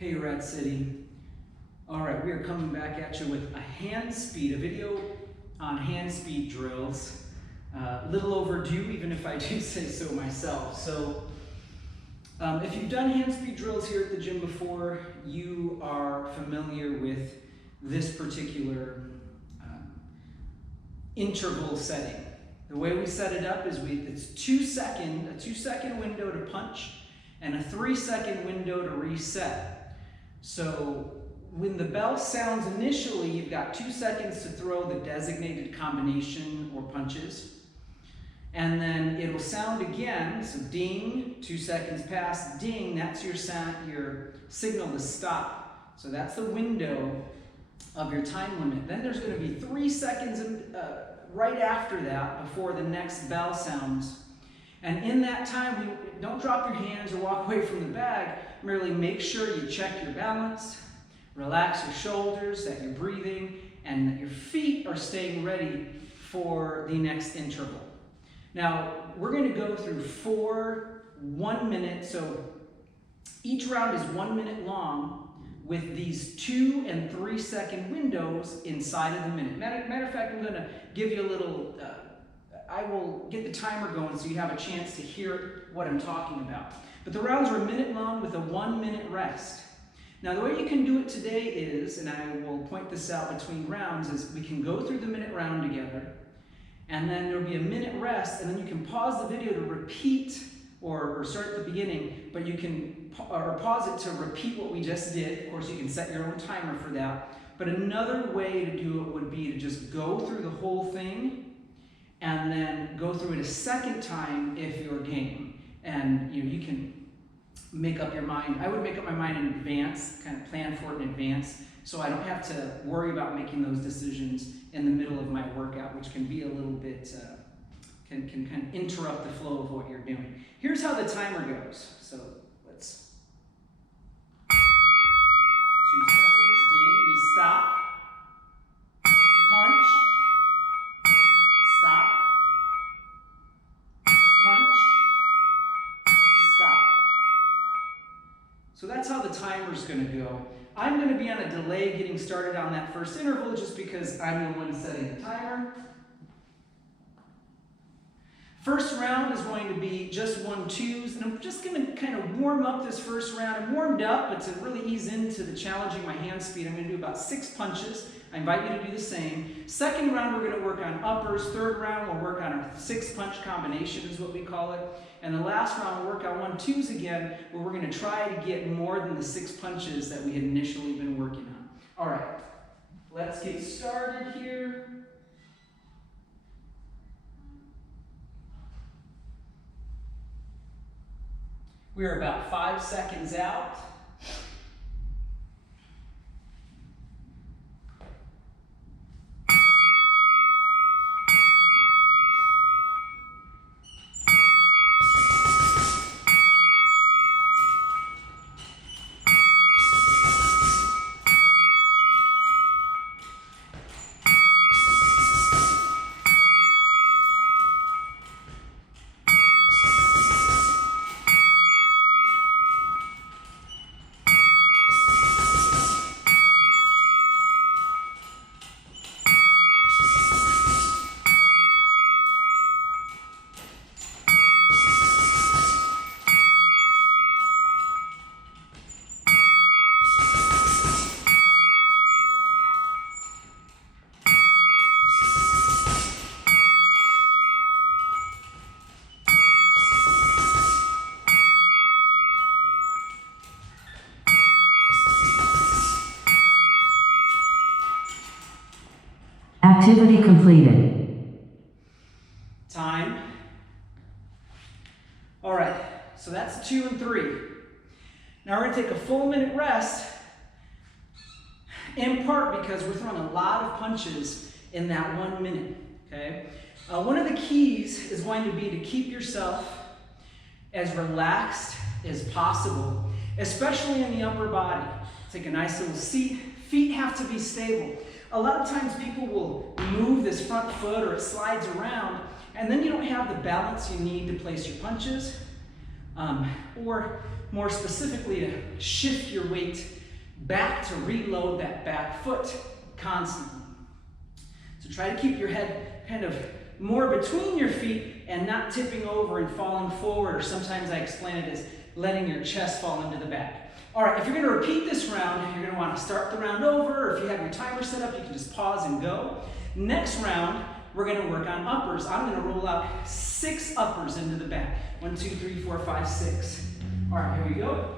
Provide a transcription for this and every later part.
Hey Rad City. All right, we are coming back at you with a video on hand speed drills. Little overdue, even if I do say so myself. So if you've done hand speed drills here at the gym before, you are familiar with this particular interval setting. The way we set it up is it's a 2 second window to punch and a 3 second window to reset. So when the bell sounds initially, you've got 2 seconds to throw the designated combination or punches. And then it'll sound again, so ding, 2 seconds pass, ding, that's your signal to stop. So that's the window of your time limit. Then there's going to be 3 seconds right after that before the next bell sounds. And in that time, don't drop your hands or walk away from the bag. Merely make sure you check your balance, relax your shoulders, that you're breathing, and that your feet are staying ready for the next interval. Now, we're going to go through 4 1-minute, so each round is 1 minute long with these 2 and 3 second windows inside of the minute. Matter of fact, I'm going to give you a little, I will get the timer going so you have a chance to hear what I'm talking about. But the rounds are 1 minute long with a 1 minute rest. Now the way you can do it today is, and I will point this out between rounds, is we can go through the minute round together, and then there'll be a minute rest, and then you can pause the video to repeat or start at the beginning, but you can pause it to repeat what we just did. Of course, you can set your own timer for that. But another way to do it would be to just go through the whole thing and then go through it a second time if you're game. And you can make up your mind. I would make up my mind in advance, kind of plan for it in advance, so I don't have to worry about making those decisions in the middle of my workout, which can be a little bit, can kind of interrupt the flow of what you're doing. Here's how the timer goes. So let's, 2 seconds, ding, we stop, punch, stop, punch, stop. So that's how the timer's going to go. I'm going to be on a delay getting started on that first interval just because I'm the one setting the timer. First round is going to be just 1-2s, and I'm just going to kind of warm up this first round. I'm warmed up, but to really ease into the challenging my hand speed, I'm going to do about 6 punches. I invite you to do the same. Second round, we're going to work on uppers. Third round, we'll work on our 6-punch combination is what we call it. And the last round, we'll work on 1-2s again, where we're going to try to get more than the 6 punches that we had initially been working on. All right, let's get started here. We're about 5 seconds out. Activity completed. Time. All right, so that's 2 and 3. Now we're going to take a full minute rest, in part because we're throwing a lot of punches in that 1 minute, okay? One of the keys is going to be to keep yourself as relaxed as possible, especially in the upper body. Take a nice little seat. Feet have to be stable. A lot of times people will move this front foot or it slides around, and then you don't have the balance you need to place your punches. Or more specifically to shift your weight back to reload that back foot constantly. So try to keep your head kind of more between your feet and not tipping over and falling forward, or sometimes I explain it as letting your chest fall into the back. All right, if you're going to repeat this round, you're going to want to start the round over, or if you have your timer set up, you can just pause and go. Next round, we're going to work on uppers. I'm going to roll out 6 uppers into the back. 1, 2, 3, 4, 5, 6. All right, here we go.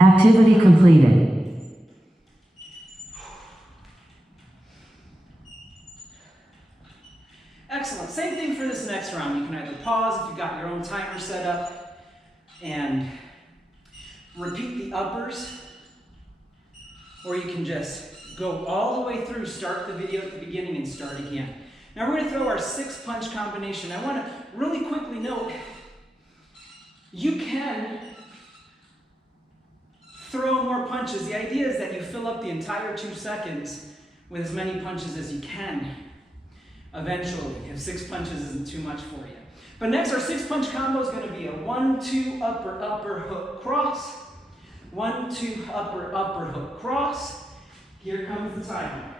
Activity completed. Excellent. Same thing for this next round. You can either pause if you've got your own timer set up and repeat the uppers, or you can just go all the way through, start the video at the beginning and start again. Now we're going to throw our 6-punch combination. I want to really quickly note, you can throw more punches. The idea is that you fill up the entire 2 seconds with as many punches as you can eventually, if 6 punches isn't too much for you. But next, our 6-punch combo is going to be a 1-2 upper, upper, hook, cross. 1-2 upper, upper, hook, cross. Here comes the timer.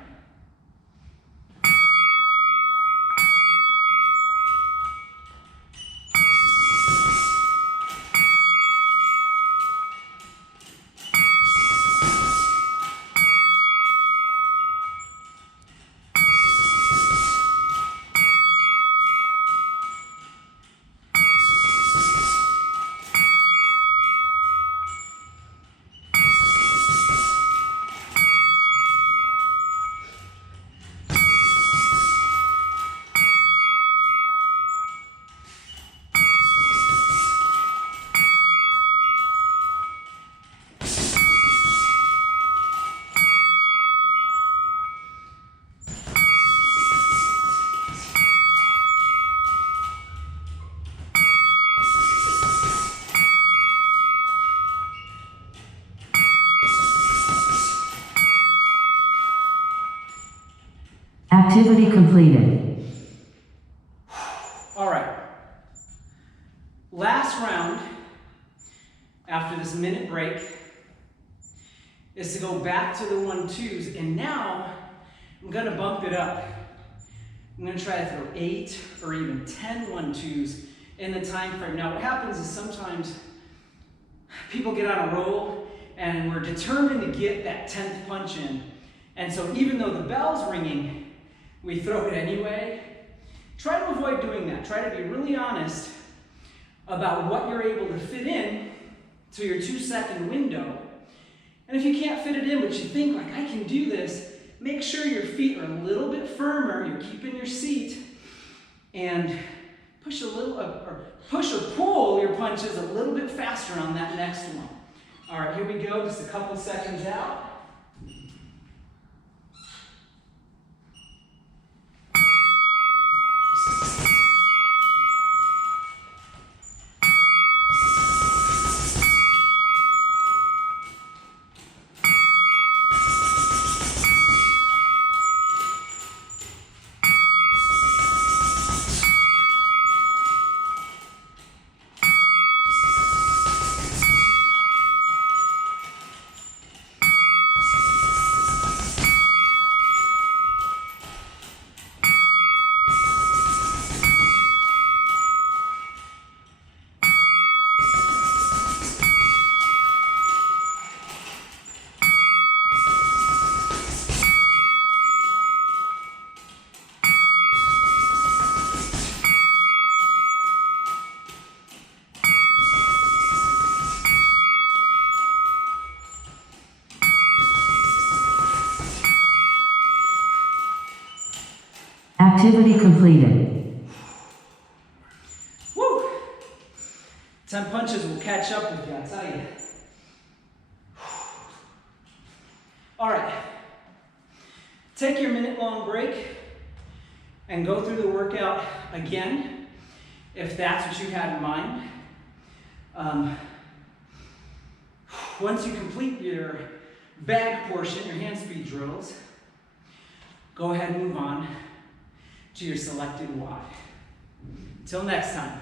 Activity completed. All right. Last round, after this minute break, is to go back to the 1-2s, and now I'm going to bump it up. I'm going to try to throw 8 or even 10 1-2s in the time frame. Now what happens is sometimes people get on a roll and we're determined to get that 10th punch in. And so even though the bell's ringing, we throw it anyway. Try to avoid doing that. Try to be really honest about what you're able to fit in to your 2-second window. And if you can't fit it in, but you think like, I can do this, make sure your feet are a little bit firmer, you're keeping your seat, and push a little, or push or pull your punches a little bit faster on that next one. All right, here we go, just a couple seconds out. Activity completed. Woo! 10 punches will catch up with you, I tell you. All right. Take your minute-long break and go through the workout again, if that's what you had in mind. Once you complete your bag portion, your hand speed drills, go ahead and move on to your selected Y. Until next time.